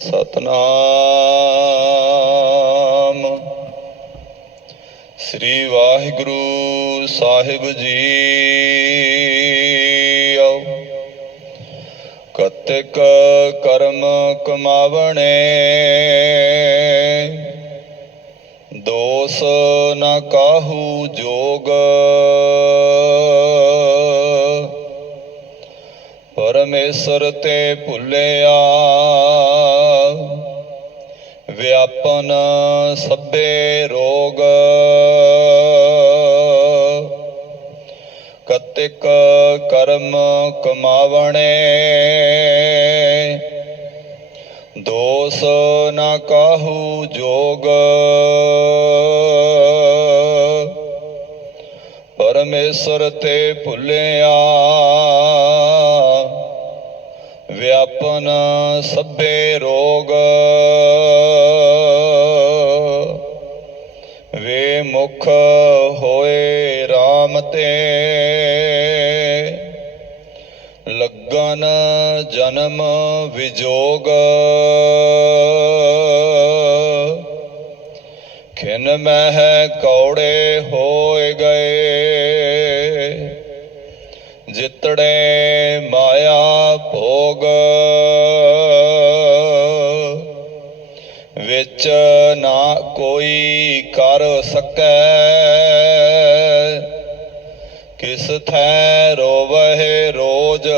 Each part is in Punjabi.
ਸਤਨਾਮ। ਸ੍ਰੀ ਵਾਹਿਗੁਰੂ ਸਾਹਿਬ ਜੀਓ ਕਤਕ ਕਰਮ ਕਮਾਵਣੇ। ਦੋਸ ਨ ਕਾਹੂ ਜੋਗ। ਪਰਮੇਸ਼ਰ ਤੇ ਭੁੱਲਿਆ ਵਿਆਪਨ ਸਭੇ ਰੋਗ। ਕਤਿਕ ਕਰਮ ਕਮਾਵਣੇ। ਦੋਸ ਨਾ ਕਾਹੂ ਜੋਗ। ਪਰਮੇਸ਼ਰ ਤੇ ਭੁੱਲਿਆ। ਵਿਆਪਨ ਸਭੇ ਰੋਗ। ਮੁਖ ਹੋਏ RAM ਤੇ। ਲੱਗਨ ਜਨਮ ਵਿਜੋਗ। ਖਿਨ ਮਹਿ ਕੌੜੇ ਹੋਏ ਗਏ। ਜਿਤੜੇ ਮਾਇਆ ਭੋਗ। ਵਿੱਚ ਨਾ ਕੋਈ ਕਰ ਸਕੈ। ਕਿਸ ਥੈ ਰੋਵਹਿ ਰੋਜ।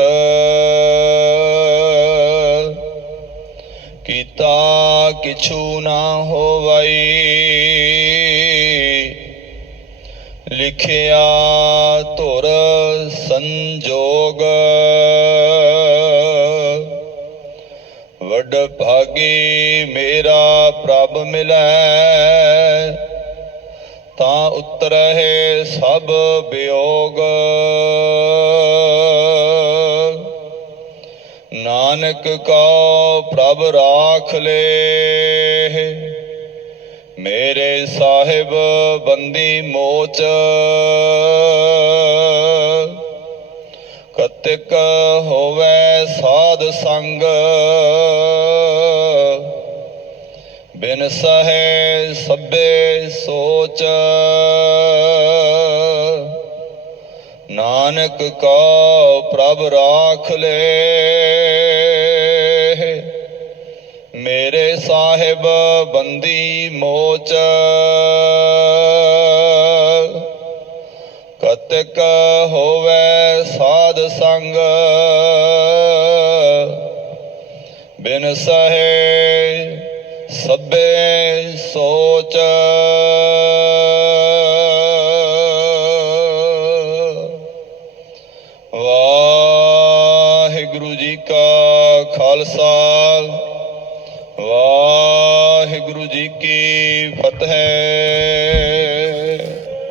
ਕੀਤਾ ਕਿਛੂ ਨਾ ਹੋਵਈ। ਲਿਖਿਆ ਧੁਰ ਸੰਜੋਗ। ਵੱਡ ਭਾਗੀ ਮੇਰਾ ਪ੍ਰਭ ਮਿਲੈ, ਤਾਂ ਉਤਰਹਿ ਸਭ ਬਿਯੋਗ ਨਾਨਕ ਕਉ ਪ੍ਰਭ ਰਾਖ ਲੇ ਮੇਰੇ ਸਾਹਿਬ ਬੰਦੀ ਮੋਚ। ਕਤਿਕ ਹੋਵੇ ਸਾਧ ਸੰਗ, ਬਿਨ ਸਹੇ ਸਭੇ ਸੋਚ। ਨਾਨਕ ਕਾ ਪ੍ਰਭ ਰਾਖ ਲੈ, ਮੇਰੇ ਸਾਹਿਬ ਬੰਦੀ ਮੋਚ। ਕਤਕ ਸਾਧ ਸੰਗ। ਬਿਨ ਸਹੇ ਸਭੇ ਸੋਚ। ਵਾਹਿਗੁਰੂ ਜੀ ਕਾ ਖਾਲਸਾ। ਵਾਹਿਗੁਰੂ ਜੀ ਕੀ ਫਤਿਹ।